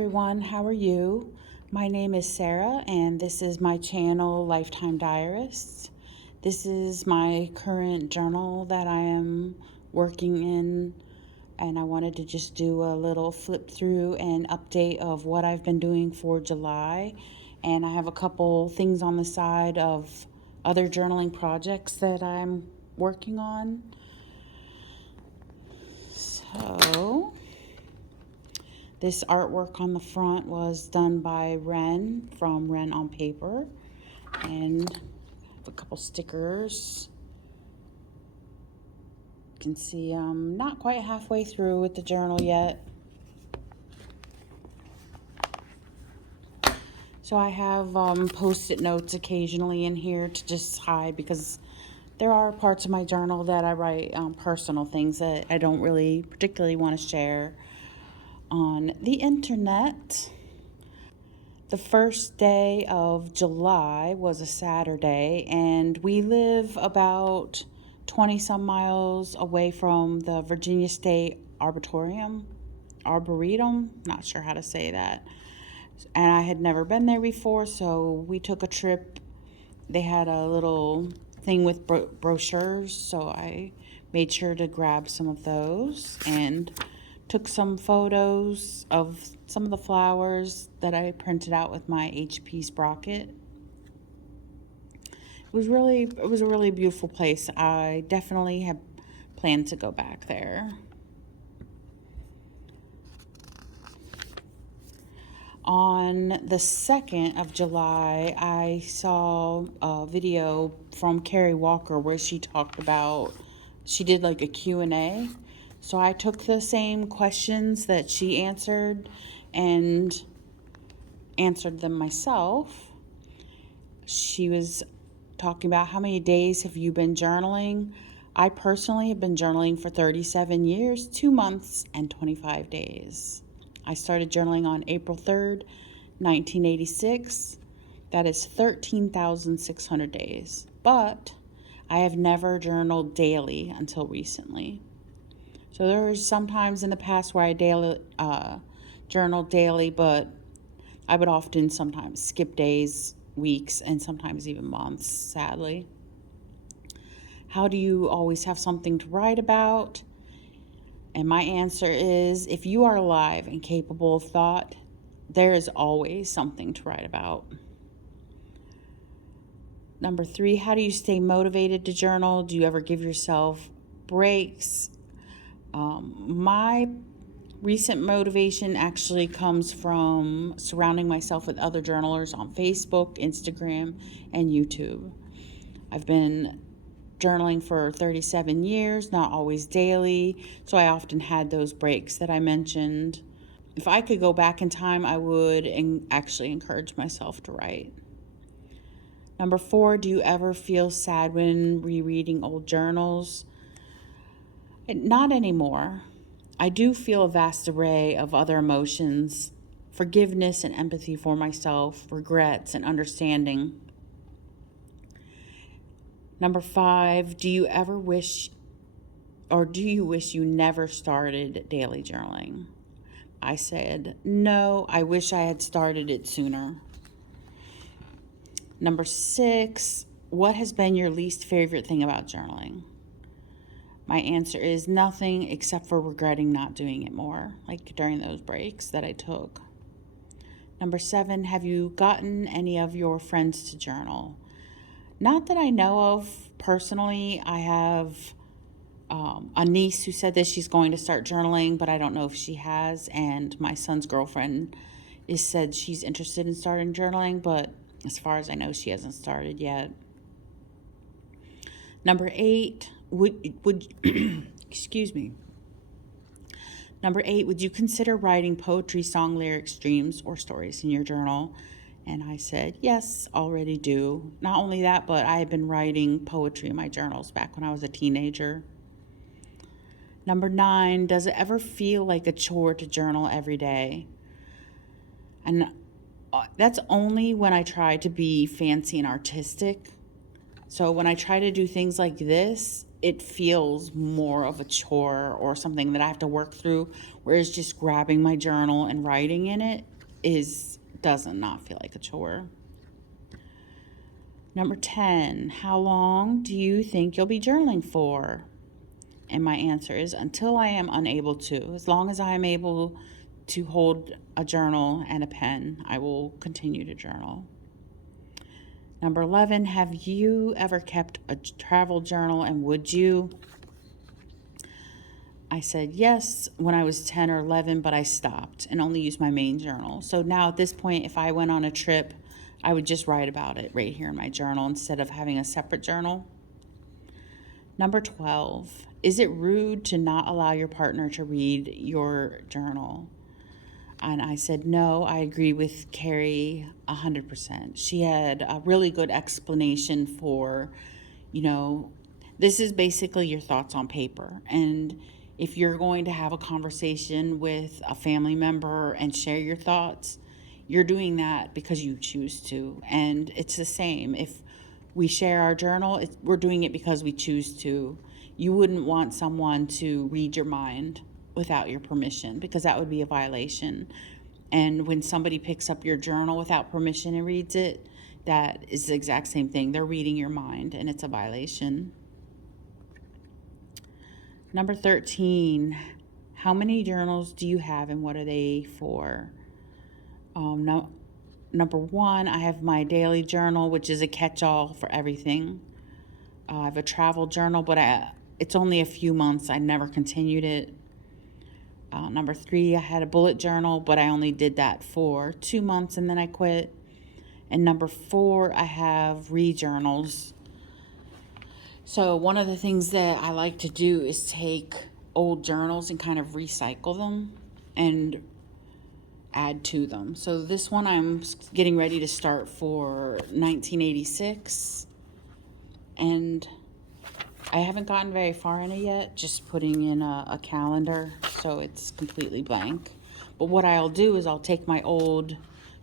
everyone, how are you? My name is Sarah and this is my channel, Lifetime Diarists. This is my current journal that I am working in, and I wanted to just do a little flip through and update of what I've been doing for July. And I have a couple things on the side of other journaling projects that I'm working on. So this artwork on the front was done by Ren from Ren on Paper, and a couple stickers. You can see I'm not quite halfway through with the journal yet. So I have post-it notes occasionally in here to just hide, because there are parts of my journal that I write personal things that I don't really particularly want to share on the internet. The first day of July was a Saturday, and we live about 20 some miles away from the Virginia State Arboretum, not sure how to say that. And I had never been there before, so we took a trip. They had a little thing with brochures, so I made sure to grab some of those and took some photos of some of the flowers that I printed out with my HP sprocket. It was a really beautiful place. I definitely have planned to go back there. On the 2nd of July, I saw a video from Carrie Walker where she did like a Q&A. So I took the same questions that she answered and answered them myself. She was talking about how many days have you been journaling. I personally have been journaling for 37 years, 2 months, and 25 days. I started journaling on April 3rd, 1986. That is 13,600 days. But I have never journaled daily until recently. So there were some times in the past where I journaled daily, but I would often sometimes skip days, weeks, and sometimes even months, sadly. How do you always have something to write about? And my answer is, if you are alive and capable of thought, there is always something to write about. Number 3, how do you stay motivated to journal? Do you ever give yourself breaks? My recent motivation actually comes from surrounding myself with other journalers on Facebook, Instagram, and YouTube. I've been journaling for 37 years, not always daily, so I often had those breaks that I mentioned. If I could go back in time, I would actually encourage myself to write. Number 4, do you ever feel sad when rereading old journals? Not anymore. I do feel a vast array of other emotions: forgiveness and empathy for myself, regrets and understanding. Number 5, do you wish you never started daily journaling? I said, no, I wish I had started it sooner. Number 6, what has been your least favorite thing about journaling? My answer is nothing, except for regretting not doing it more, like during those breaks that I took. Number 7, have you gotten any of your friends to journal? Not that I know of personally. I have a niece who said that she's going to start journaling, but I don't know if she has. And my son's girlfriend said she's interested in starting journaling, but as far as I know, she hasn't started yet. Number 8, excuse me. Number 8, would you consider writing poetry, song lyrics, dreams, or stories in your journal? And I said, yes, already do. Not only that, but I have been writing poetry in my journals back when I was a teenager. Number 9, does it ever feel like a chore to journal every day? And that's only when I try to be fancy and artistic. So when I try to do things like this, it feels more of a chore or something that I have to work through, whereas just grabbing my journal and writing in it does not feel like a chore. Number 10, how long do you think you'll be journaling for? And my answer is until I am unable to. As long as I am able to hold a journal and a pen, I will continue to journal. Number 11, have you ever kept a travel journal, and would you? I said yes when I was 10 or 11, but I stopped and only used my main journal. So now at this point, if I went on a trip, I would just write about it right here in my journal instead of having a separate journal. Number 12, is it rude to not allow your partner to read your journal? And I said, no, I agree with Carrie 100%. She had a really good explanation for, this is basically your thoughts on paper. And if you're going to have a conversation with a family member and share your thoughts, you're doing that because you choose to. And it's the same. If we share our journal, we're doing it because we choose to. You wouldn't want someone to read your mind without your permission, because that would be a violation. And when somebody picks up your journal without permission and reads it, that is the exact same thing. They're reading your mind, and it's a violation. Number 13, how many journals do you have and what are they for? Number 1, I have my daily journal, which is a catch-all for everything. I have a travel journal, but it's only a few months. I never continued it. Number 3, I had a bullet journal, but I only did that for 2 months and then I quit. And number 4, I have re-journals. So one of the things that I like to do is take old journals and kind of recycle them and add to them. So this one I'm getting ready to start for 1986. And I haven't gotten very far in it yet, just putting in a calendar, so it's completely blank. But what I'll do is I'll take my old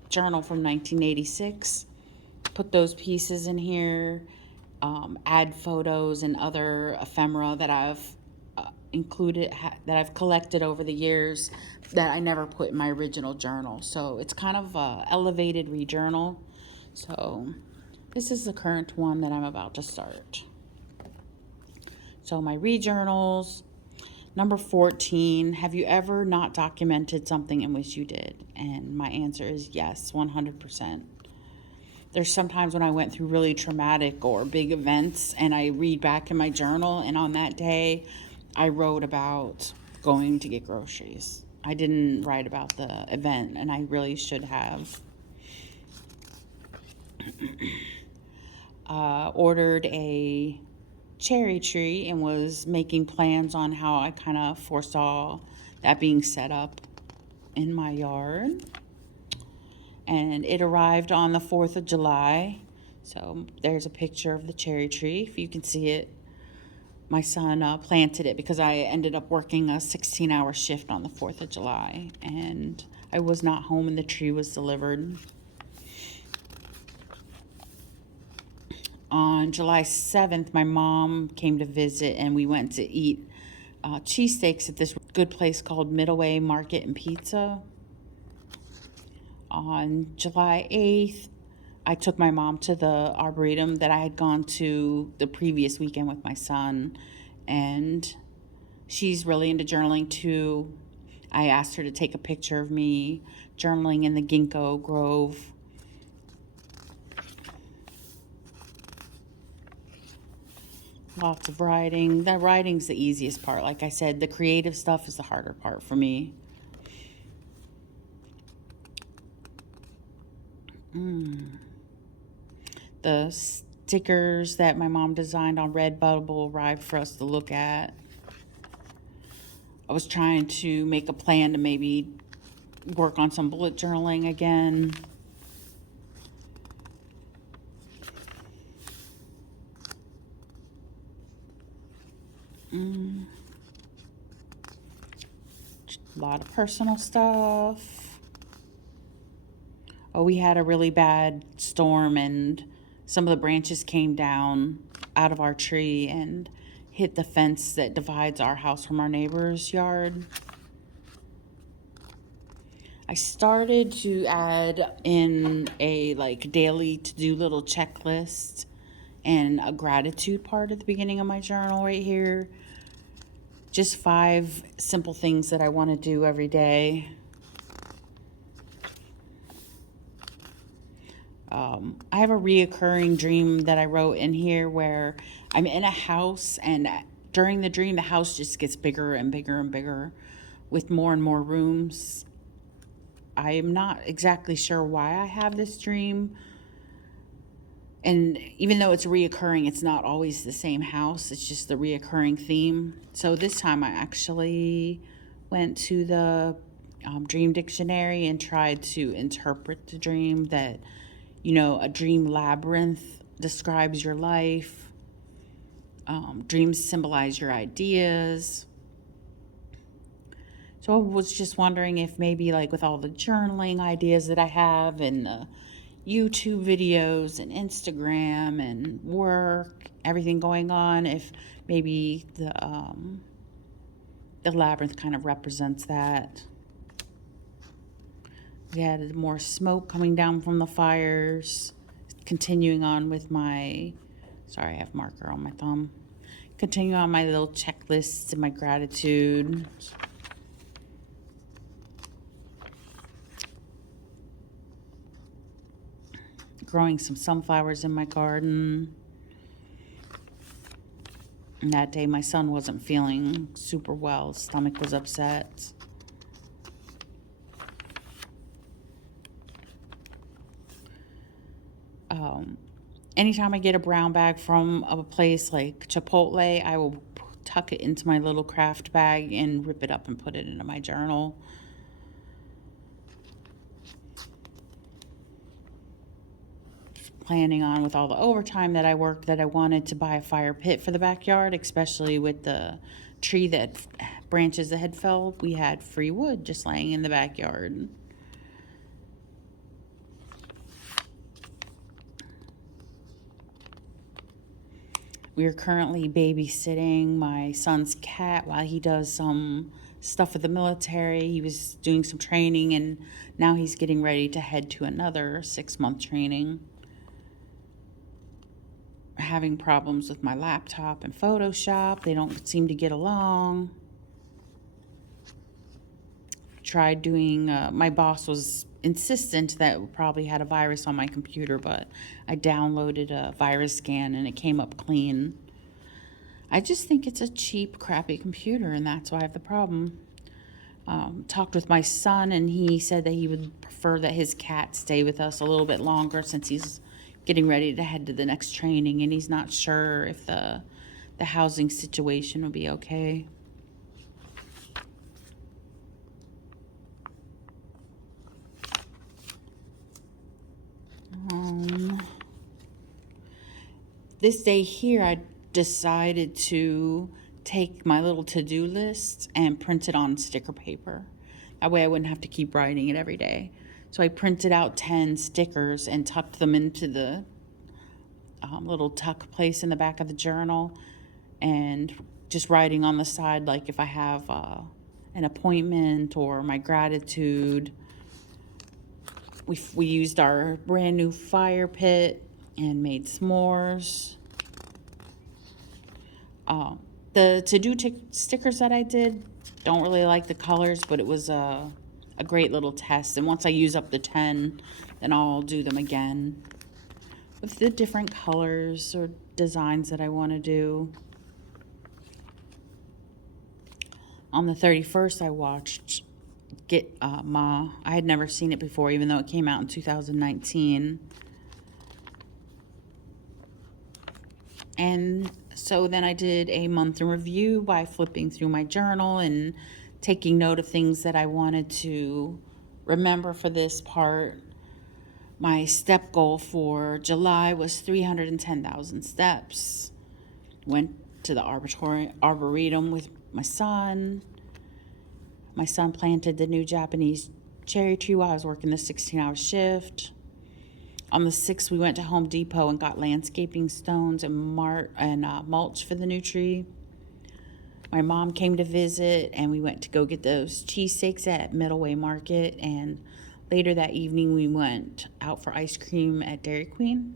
journal from 1986, put those pieces in here, add photos and other ephemera that I've that I've collected over the years that I never put in my original journal. So it's kind of a elevated re-journal. So this is the current one that I'm about to start. So my re-journals. Number 14, have you ever not documented something and wish you did? And my answer is yes, 100%. There's sometimes when I went through really traumatic or big events and I read back in my journal, and on that day I wrote about going to get groceries. I didn't write about the event, and I really should have. Ordered a cherry tree and was making plans on how I kind of foresaw that being set up in my yard. And it arrived on the 4th of July. So there's a picture of the cherry tree, if you can see it. My son planted it because I ended up working a 16-hour shift on the 4th of July. And I was not home and the tree was delivered. On July 7th, my mom came to visit and we went to eat cheesesteaks at this good place called Middleway Market and Pizza. On July 8th, I took my mom to the Arboretum that I had gone to the previous weekend with my son, and she's really into journaling too. I asked her to take a picture of me journaling in the ginkgo grove. Lots of writing. The writing's the easiest part. Like I said, the creative stuff is the harder part for me. The stickers that my mom designed on Redbubble arrived for us to look at. I was trying to make a plan to maybe work on some bullet journaling again. A lot of personal stuff. Oh, we had a really bad storm and some of the branches came down out of our tree and hit the fence that divides our house from our neighbor's yard. I started to add in a like daily to-do little checklist and a gratitude part at the beginning of my journal right here. Just 5 simple things that I want to do every day. I have a reoccurring dream that I wrote in here where I'm in a house, and during the dream, the house just gets bigger and bigger and bigger with more and more rooms. I am not exactly sure why I have this dream. And even though it's reoccurring, it's not always the same house. It's just the reoccurring theme. So this time I actually went to the dream dictionary and tried to interpret the dream that, a dream labyrinth describes your life. Dreams symbolize your ideas. So I was just wondering if maybe like with all the journaling ideas that I have and the YouTube videos and Instagram and work, everything going on, if maybe the labyrinth kind of represents that. We had more smoke coming down from the fires. Continuing on with my, sorry, I have marker on my thumb. Continue on my little checklists and my gratitude. Growing some sunflowers in my garden. And that day my son wasn't feeling super well. His stomach was upset. Anytime I get a brown bag from a place like Chipotle, I will tuck it into my little craft bag and rip it up and put it into my journal. Planning on, with all the overtime that I work, that I wanted to buy a fire pit for the backyard, especially with the tree that branches that had fell. We had free wood just laying in the backyard. We are currently babysitting my son's cat while he does some stuff with the military. He was doing some training, and now he's getting ready to head to another 6-month training. Having problems with my laptop and Photoshop. They don't seem to get along. Tried doing, my boss was insistent that it probably had a virus on my computer, but I downloaded a virus scan and it came up clean. I just think it's a cheap, crappy computer, and that's why I have the problem. Talked with my son, and he said that he would prefer that his cat stay with us a little bit longer since he's getting ready to head to the next training, and he's not sure if the housing situation will be okay. This day here, I decided to take my little to-do list and print it on sticker paper. That way I wouldn't have to keep writing it every day. So I printed out 10 stickers and tucked them into the little tuck place in the back of the journal, and just writing on the side, like if I have an appointment or my gratitude. We used our brand new fire pit and made s'mores. The to-do stickers that I did, don't really like the colors, but it was a great little test. And once I use up the 10, then I'll do them again with the different colors or designs that I want to do. On the 31st, I watched Get Ma. I had never seen it before, even though it came out in 2019. And so then I did a month in review by flipping through my journal and taking note of things that I wanted to remember for this part. My step goal for July was 310,000 steps. Went to the arboretum with my son. My son planted the new Japanese cherry tree while I was working the 16-hour shift. On the 6th, we went to Home Depot and got landscaping stones and mulch for the new tree. My mom came to visit, and we went to go get those cheesesteaks at Middleway Market, and later that evening we went out for ice cream at Dairy Queen.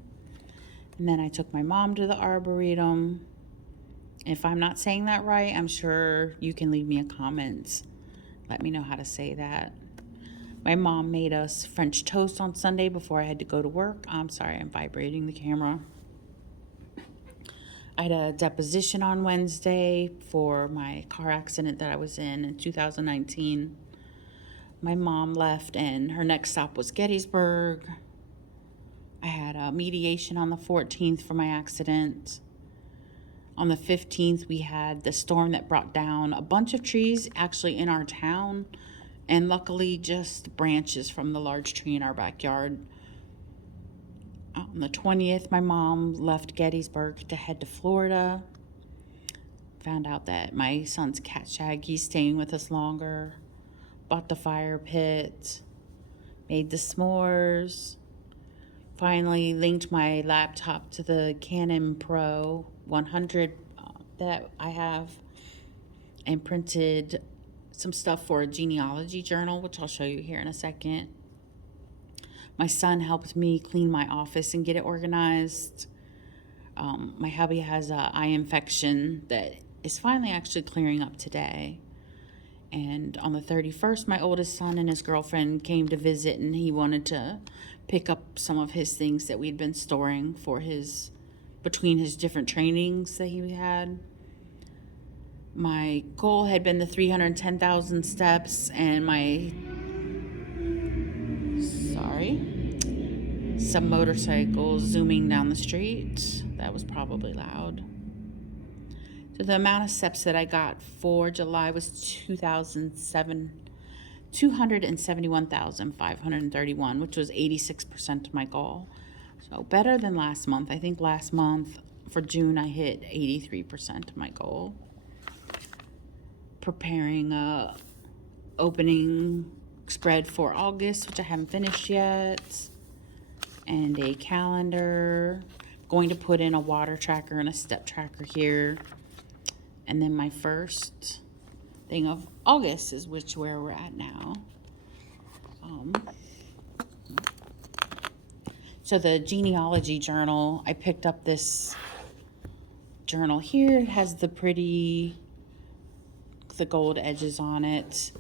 And then I took my mom to the Arboretum. If I'm not saying that right, I'm sure you can leave me a comment. Let me know how to say that. My mom made us French toast on Sunday before I had to go to work. I'm sorry, I'm vibrating the camera. I had a deposition on Wednesday for my car accident that I was in 2019. My mom left, and her next stop was Gettysburg. I had a mediation on the 14th for my accident. On the 15th, we had the storm that brought down a bunch of trees actually in our town, and luckily just branches from the large tree in our backyard. On the 20th, my mom left Gettysburg to head to Florida. Found out that my son's cat Shaggy's staying with us longer. Bought the fire pit. Made the s'mores. Finally linked my laptop to the Canon Pro 100 that I have, and printed some stuff for a genealogy journal, which I'll show you here in a second. My son helped me clean my office and get it organized. My hubby has an eye infection that is finally actually clearing up today. And on the 31st, my oldest son and his girlfriend came to visit, and he wanted to pick up some of his things that we'd been storing for between his different trainings that he had. My goal had been the 310,000 steps, and some motorcycles zooming down the street. That was probably loud. So the amount of steps that I got for July was 271,531, which was 86% of my goal. So better than last month. I think last month for June I hit 83% of my goal. Preparing a opening spread for August, which I haven't finished yet, and a calendar. Going to put in a water tracker and a step tracker here. And then my first thing of August is where we're at now. So the Genealogy Journal, I picked up this journal here. It has the gold edges on it.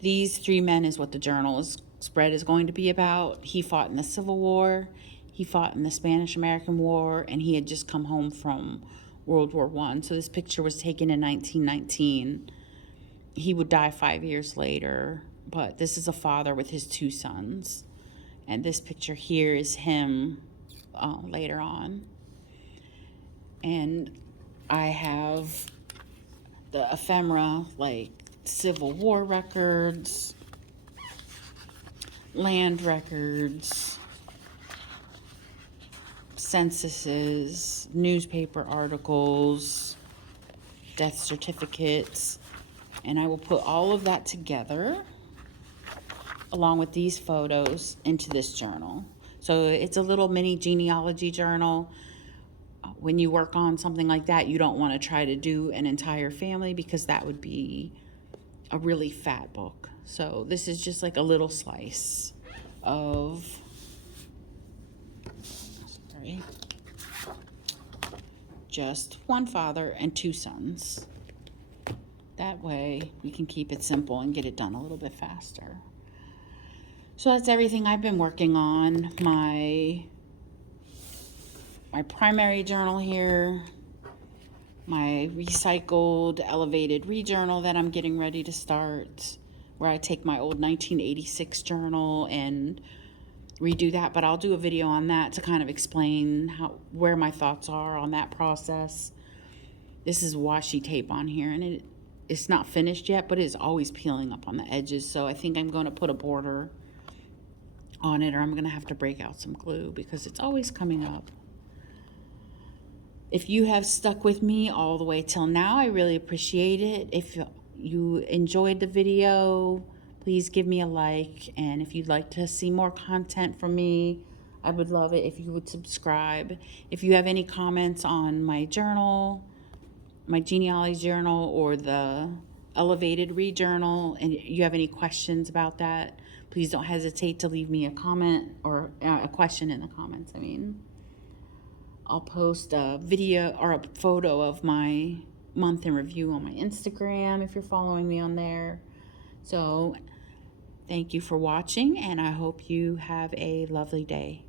These three men is what the journal spread is going to be about. He fought in the Civil War, he fought in the Spanish-American War, and he had just come home from World War I. So this picture was taken in 1919. He would die 5 years later, but this is a father with his two sons. And this picture here is him later on. And I have the ephemera, like Civil War records, land records, censuses, newspaper articles, death certificates, and I will put all of that together along with these photos into this journal. So it's a little mini genealogy journal. When you work on something like that, you don't want to try to do an entire family because that would be a really fat book. So this is just like a little slice of just one father and two sons. That way we can keep it simple and get it done a little bit faster. So that's everything I've been working on. My primary journal here, my recycled elevated rejournal that I'm getting ready to start, where I take my old 1986 journal and redo that, but I'll do a video on that to kind of explain where my thoughts are on that process. This is washi tape on here, and it's not finished yet, but it's always peeling up on the edges, so I think I'm going to put a border on it, or I'm going to have to break out some glue because it's always coming up. If you have stuck with me all the way till now, I really appreciate it. If you enjoyed the video, please give me a like, and if you'd like to see more content from me, I would love it if you would subscribe. If you have any comments on my journal, my genealogy journal or the elevated read journal, and you have any questions about that, please don't hesitate to leave me a comment or a question in the comments. I'll post a video or a photo of my month in review on my Instagram if you're following me on there. So thank you for watching, and I hope you have a lovely day.